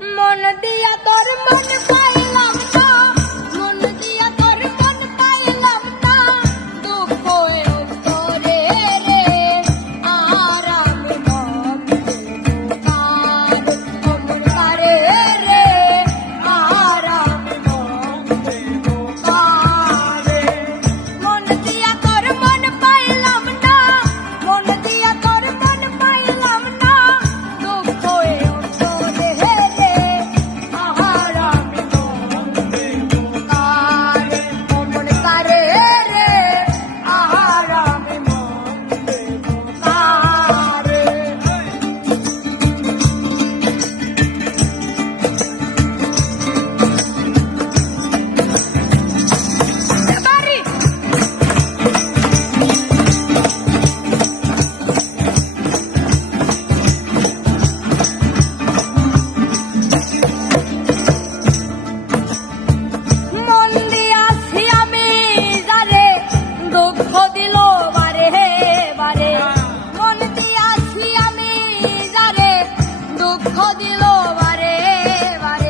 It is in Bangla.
মন দিয়া তোর মন পাইলাম না, মন দিয়া তোর মন পাইলাম না, দুঃখ তোরে রে আর আমি মন কার অমর কারে রে আর আমি মন কারে। মন দিয়া তোর মন পাইলাম না, মন দিয়া তোর মন পাইলাম না, দুঃখ তোরে রে আর আমি মন কারে অমর কারে রে আর আমি মন কারে। বাড়ি মন দিয়াছি আমি যারে দুঃখ দিল বারে বারে, মন দিয়াছি আমি যারে দুঃখ দিল বারে বারে।